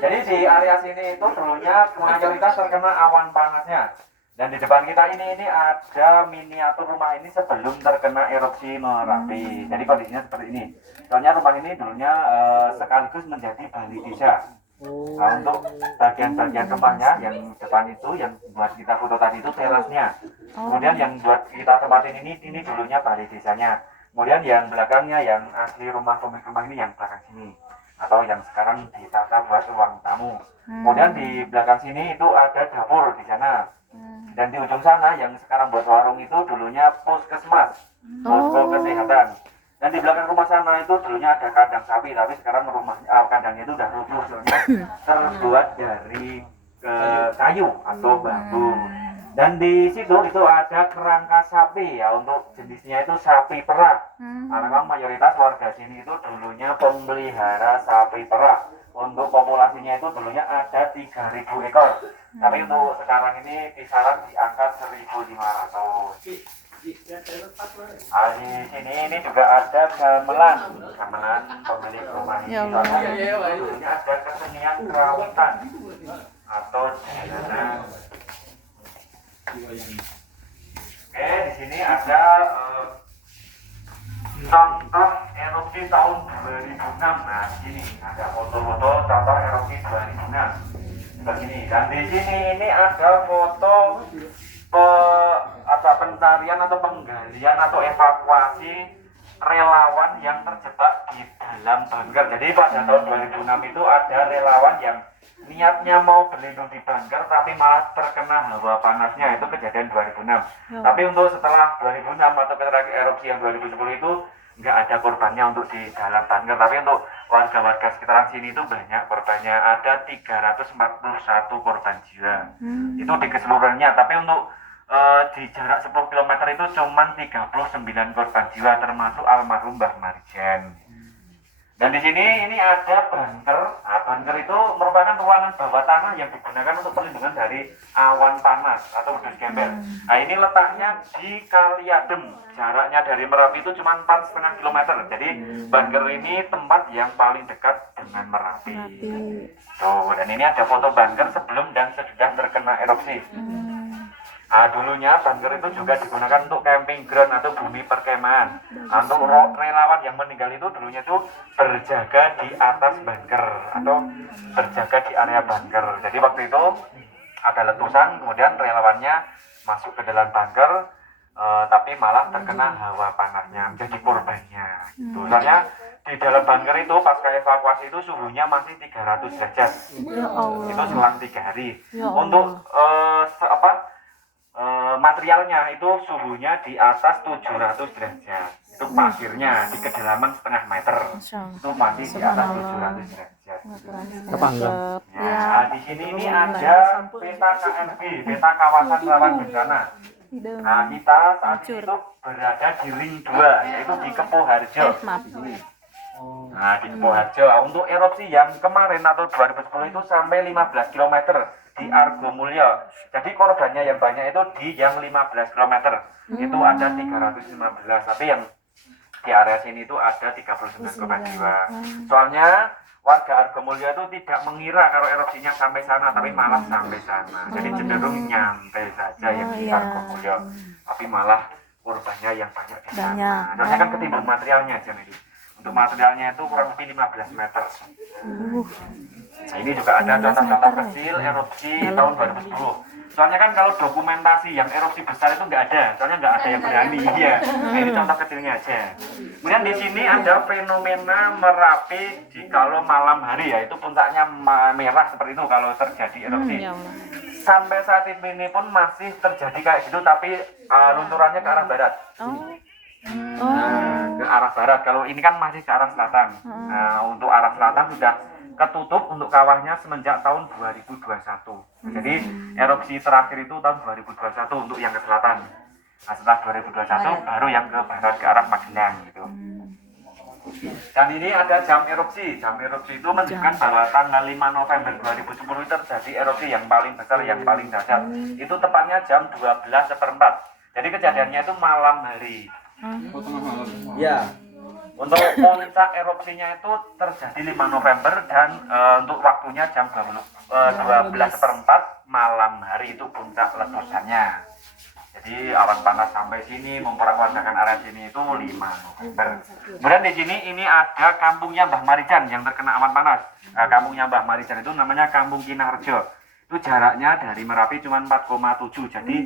Jadi di area sini itu dulunya mayoritas terkena awan panasnya. Dan di depan kita ini ada miniatur rumah ini sebelum terkena erupsi Merapi. Jadi kondisinya seperti ini. Soalnya rumah ini dulunya sekaligus menjadi balai desa. Nah, untuk bagian-bagian rumahnya yang depan itu yang buat kita foto tadi itu terasnya. Kemudian yang buat kita tempatin ini dulunya balai desanya. Kemudian yang belakangnya yang asli rumah pemilik rumah ini yang belakang sini atau yang sekarang ditata buat ruang tamu. Kemudian di belakang sini itu ada dapur di sana. Dan di ujung sana yang sekarang buat warung itu dulunya puskesmas, posko kesehatan. Dan di belakang rumah sana itu dulunya ada kandang sapi, tapi sekarang kandangnya itu udah rubuh soalnya terbuat dari kayu atau bambu. Dan di situ itu ada kerangka sapi ya, untuk jenisnya itu sapi perah. Nah, memang mayoritas warga sini itu dulunya pemelihara sapi perah. Untuk populasinya itu dulunya ada 3.000 ekor. Tapi untuk sekarang ini kisaran di angka 1.500. Nah, di sini ini juga ada gamelan pemilik rumah ini. Dulunya ada kesenian kerawatan atau jalanan. Oke, di sini ada contoh erupsi tahun 2006. Nah, di sini ada foto-foto contoh erupsi 2006. Begini. Dan di sini ini ada foto pencarian atau penggalian atau evakuasi relawan yang terjebak di dalam bunker. Jadi pada tahun 2006 itu ada relawan yang niatnya mau berlindung di bunker tapi malah terkena hawa panasnya. Itu kejadian 2006. Tapi untuk setelah 2006 atau terakhir erupsi yang 2010 itu nggak ada korbannya untuk di dalam bunker. Tapi untuk warga-warga sekitaran sini itu banyak korbannya. Ada 341 korban jiwa. Itu di keseluruhannya. Tapi untuk di jarak 10 km itu cuma 39 korban jiwa, termasuk almarhum Mbah Marjan. Dan di sini ini ada bunker. Nah, bunker itu merupakan ruangan bawah tanah yang digunakan untuk perlindungan dari awan panas atau wedus gembel. Nah, ini letaknya di Kaliadem. Jaraknya dari Merapi itu cuma 4,5 km. Jadi bunker ini tempat yang paling dekat dengan Merapi. Tuh, dan ini ada foto bunker sebelum dan sesudah terkena erupsi. Nah, dulunya bunker itu juga digunakan untuk camping ground atau bumi perkemahan. Nah, untuk relawan yang meninggal itu dulunya tuh berjaga di atas bunker atau berjaga di area bunker. Jadi waktu itu ada letusan, kemudian relawannya masuk ke dalam bunker, tapi malah terkena hawa panasnya, menjadi korbannya. Soalnya di dalam bunker itu pasca evakuasi itu suhunya masih 300 derajat. Itu selang 3 hari. Untuk materialnya itu suhunya di atas 700 derajat. Itu pasirnya di kedalaman setengah meter. Itu masih di atas 700 derajat. Nah, di sini ini ada peta KNB, peta kawasan rawan bencana. Nah, kita saat ini itu berada di ring 2, yaitu di Kepoharjo. Nah, di Kepoharjo. Untuk erupsi yang kemarin atau 2010 itu sampai 15 km di Argomulyo. Jadi korbannya yang banyak itu di yang 15 km. Itu ada 315. Tapi yang di area sini itu ada 39 korban jiwa. Soalnya warga Argomulyo itu tidak mengira kalau erupsinya sampai sana, tapi malah sampai sana. Jadi cenderung nyantai saja yang di Argomulyo. Tapi malah korbannya yang banyak di sana. Soalnya kan ketimbang materialnya aja nih. Untuk materialnya itu kurang lebih 15 meter. Nah, ini juga ada contoh-contoh kecil erupsi tahun 2010. Soalnya kan kalau dokumentasi yang erupsi besar itu nggak ada, soalnya nggak ada yang berani ya. Nah, ini contoh kecilnya aja. Kemudian di sini ada fenomena Merapi di kalau malam hari, ya itu puncaknya merah seperti itu kalau terjadi erupsi. Sampai saat ini pun masih terjadi kayak gitu, tapi lunturannya ke arah barat. Nah, ke arah barat. Kalau ini kan masih ke arah selatan. Nah, untuk arah selatan sudah ketutup untuk kawahnya semenjak tahun 2021. Jadi erupsi terakhir itu tahun 2021 untuk yang ke selatan. Nah, setelah 2021 baru yang ke barat ke arah Magelang gitu. Dan ini ada jam erupsi. Jam erupsi itu menunjukkan bahwa tanggal 5 November 2010 terjadi erupsi yang paling besar, yang paling dahsyat. Itu tepatnya jam 12:04. Jadi kejadiannya itu malam hari. Ya. Untuk puncak erupsinya itu terjadi 5 November dan untuk waktunya jam 12:04 malam hari itu puncak letusannya. Jadi awan panas sampai sini memperwajarkan area sini itu 5 November. Kemudian di sini ini ada kampungnya Mbah Marijan yang terkena awan panas. Kampungnya Mbah Marijan itu namanya Kampung Kinarjo. Itu jaraknya dari Merapi cuma 4,7. Jadi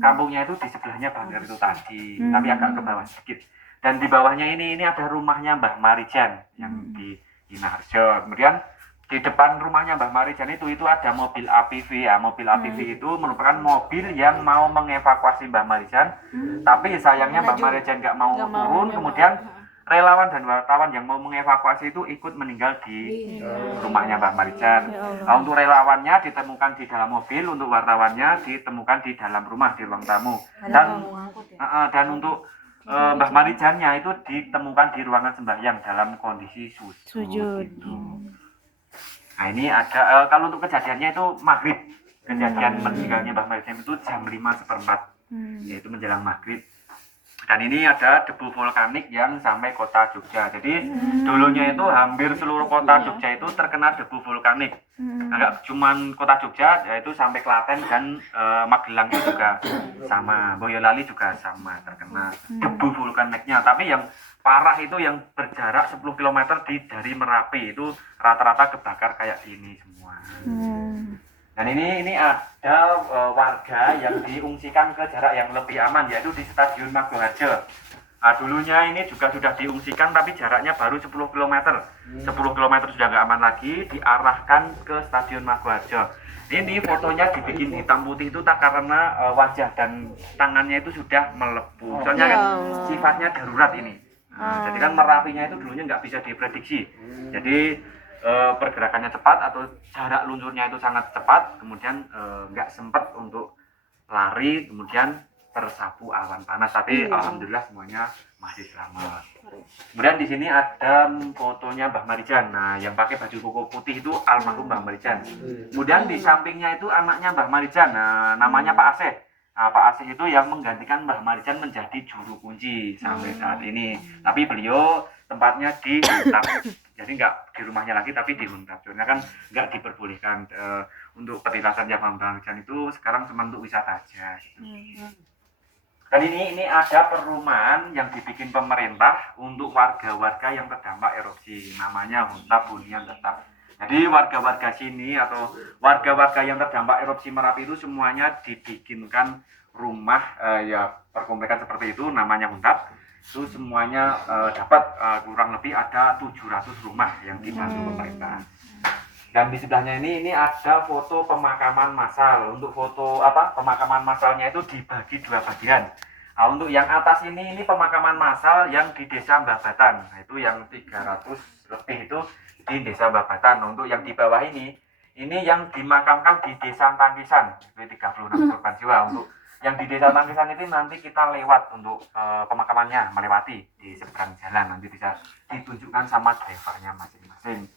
kampungnya itu di sebelahnya Banggar itu tadi, tapi agak ke bawah sedikit. Dan di bawahnya ini ada rumahnya Mbah Marijan yang di Kinarjo. Kemudian di depan rumahnya Mbah Marijan itu ada mobil APV ya. Mobil APV itu merupakan mobil yang mau mengevakuasi Mbah Marijan, tapi sayangnya Mbah Marijan nggak mau turun. Kemudian relawan dan wartawan yang mau mengevakuasi itu ikut meninggal di rumahnya Mbah Marijan. Nah, untuk relawannya ditemukan di dalam mobil, untuk wartawannya ditemukan di dalam rumah di ruang tamu. Dan untuk Mbah Marijannya itu ditemukan di ruangan sembahyang dalam kondisi sujud. Gitu. Nah ini ada kalau untuk kejadiannya itu maghrib, kejadian meninggalnya Mbah Marijan itu jam 5:15, yaitu menjelang maghrib. Dan ini ada debu vulkanik yang sampai kota Jogja. Jadi dulunya itu hampir seluruh kota Jogja itu terkena debu vulkanik. Enggak cuman kota Jogja, yaitu sampai Klaten dan Magelang itu juga sama. Boyolali juga sama terkena debu vulkaniknya. Tapi yang parah itu yang berjarak 10 km dari Merapi itu rata-rata kebakar kayak gini semua. Dan ini ada warga yang diungsikan ke jarak yang lebih aman, yaitu di Stadion Maguharjo. Nah, dulunya ini juga sudah diungsikan tapi jaraknya baru 10 km. 10 km sudah nggak aman lagi, diarahkan ke Stadion Maguharjo. Ini fotonya dibikin hitam putih itu tak karena wajah dan tangannya itu sudah melepuh. Soalnya kan sifatnya darurat ini. Jadi kan Merapinya itu dulunya nggak bisa diprediksi. Jadi pergerakannya cepat atau jarak luncurnya itu sangat cepat, kemudian nggak sempat untuk lari, kemudian tersapu awan panas. Tapi alhamdulillah semuanya masih selamat. Kemudian di sini ada fotonya Mbah Marijan. Nah, yang pakai baju koko putih itu almarhum Mbah Marijan. Kemudian di sampingnya itu anaknya Mbah Marijan. Nah, namanya Pak Aseh. Nah, Pak Asih itu yang menggantikan Mbah Marijan menjadi juru kunci sampai saat ini. Tapi beliau tempatnya di Huntap. Jadi nggak di rumahnya lagi, tapi di Huntap. Soalnya kan nggak diperbolehkan untuk petilasan Mbah Marijan itu sekarang cuma untuk wisata aja. Gitu. Dan ini ada perumahan yang dibikin pemerintah untuk warga-warga yang terdampak erupsi. Namanya Huntap Hunian Tetap. Jadi warga-warga sini atau warga-warga yang terdampak erupsi Merapi itu semuanya dibikinkan rumah ya perkomplakan seperti itu, namanya Huntap. Itu semuanya dapat kurang lebih ada 700 rumah yang dibantu pemerintah. Dan di sebelahnya ini ada foto pemakaman massal. Untuk foto pemakaman massalnya itu dibagi 2 bagian. Nah, untuk yang atas ini pemakaman massal yang di Desa Mbabatan. Nah, itu yang 300 lebih itu di Desa Mbabatan. Untuk yang di bawah ini yang dimakamkan di Desa Tangkisan. Itu 36 korban jiwa. Untuk yang di Desa Tangkisan itu nanti kita lewat untuk pemakamannya, melewati di seberang jalan, nanti bisa ditunjukkan sama drivernya masing-masing.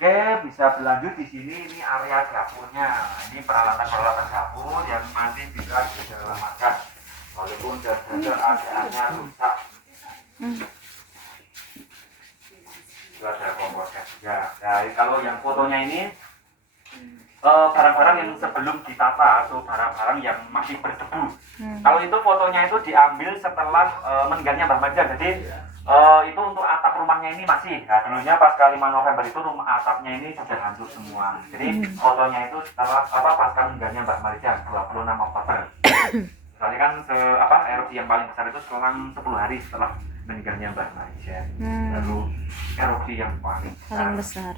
Oke, bisa berlanjut di sini. Ini area dapurnya. Ini peralatan-peralatan dapur yang masih bisa diselamatkan walaupun keadaannya rusak. Itu ada kompor gas juga. Nah, kalau yang fotonya ini barang-barang yang sebelum ditata atau barang-barang yang masih berdebu. Kalau itu fotonya itu diambil setelah meninggalnya Mbah Marijan. Jadi itu untuk atap rumahnya ini masih. Nah, dulunya pasca 5 November itu rumah atapnya ini sudah hancur semua. Jadi fotonya itu setelah pasca meninggalnya Mbah Marijan 26 Oktober. Soalnya kan erupsi yang paling besar itu selang 10 hari setelah meninggalnya Mbah Marijan. Lalu erupsi yang paling besar.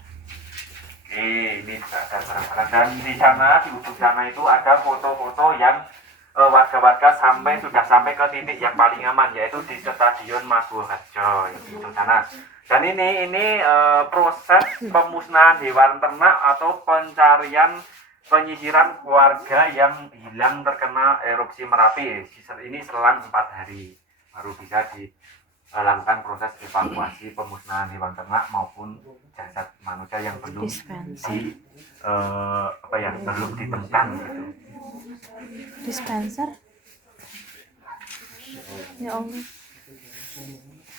Oke, ini juga ada barang-barang. Dan di sana, di ujung sana itu ada foto-foto yang warga-warga sudah sampai ke titik yang paling aman, yaitu di Stadion Maguharjo di ujung sana. Dan ini proses pemusnahan hewan ternak atau penyisiran warga yang hilang terkena erupsi Merapi. Ini selang 4 hari baru bisa dilakukan proses evakuasi pemusnahan hewan ternak maupun jasad manusia yang belum belum ditemukan gitu. Dispenser. Ya Allah.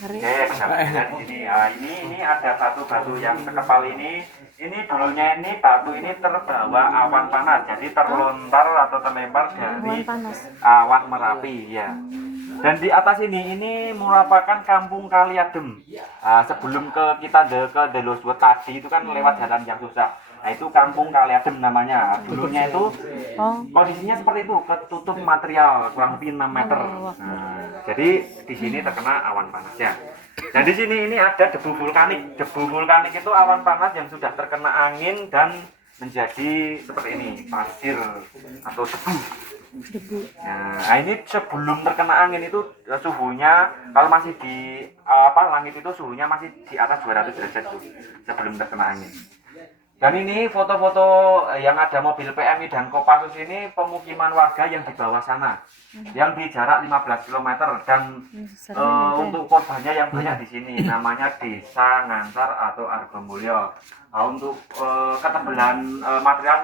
Oke, bisa lihat di sini. Nah, ini ada satu batu yang sekepal ini. Ini dulunya ini batu ini terbawa awan panas, jadi terlontar atau terlempar dari awan Merapi ya. Dan di atas ini merupakan kampung Kaliadem. Sebelum kita ke Deloswet tadi itu kan lewat jalan yang susah. Nah itu kampung Kaliadem namanya. Dulunya itu kondisinya seperti itu, ketutup material kurang lebih 6 meter. Nah, jadi di sini terkena awan panas ya. Dan di sini ini ada debu vulkanik. Debu vulkanik itu awan panas yang sudah terkena angin dan menjadi seperti ini, pasir atau debu. Nah, ini sebelum terkena angin itu suhunya kalau masih di langit itu suhunya masih di atas 200 derajat tuh, sebelum terkena angin. Dan ini foto-foto yang ada mobil PMI dan Kopassus ini pemukiman warga yang di bawah sana, yang di jarak 15 km dan untuk korbannya yang banyak di sini, namanya Desa Ngansar atau Argomulyo. Nah, untuk ketebalan material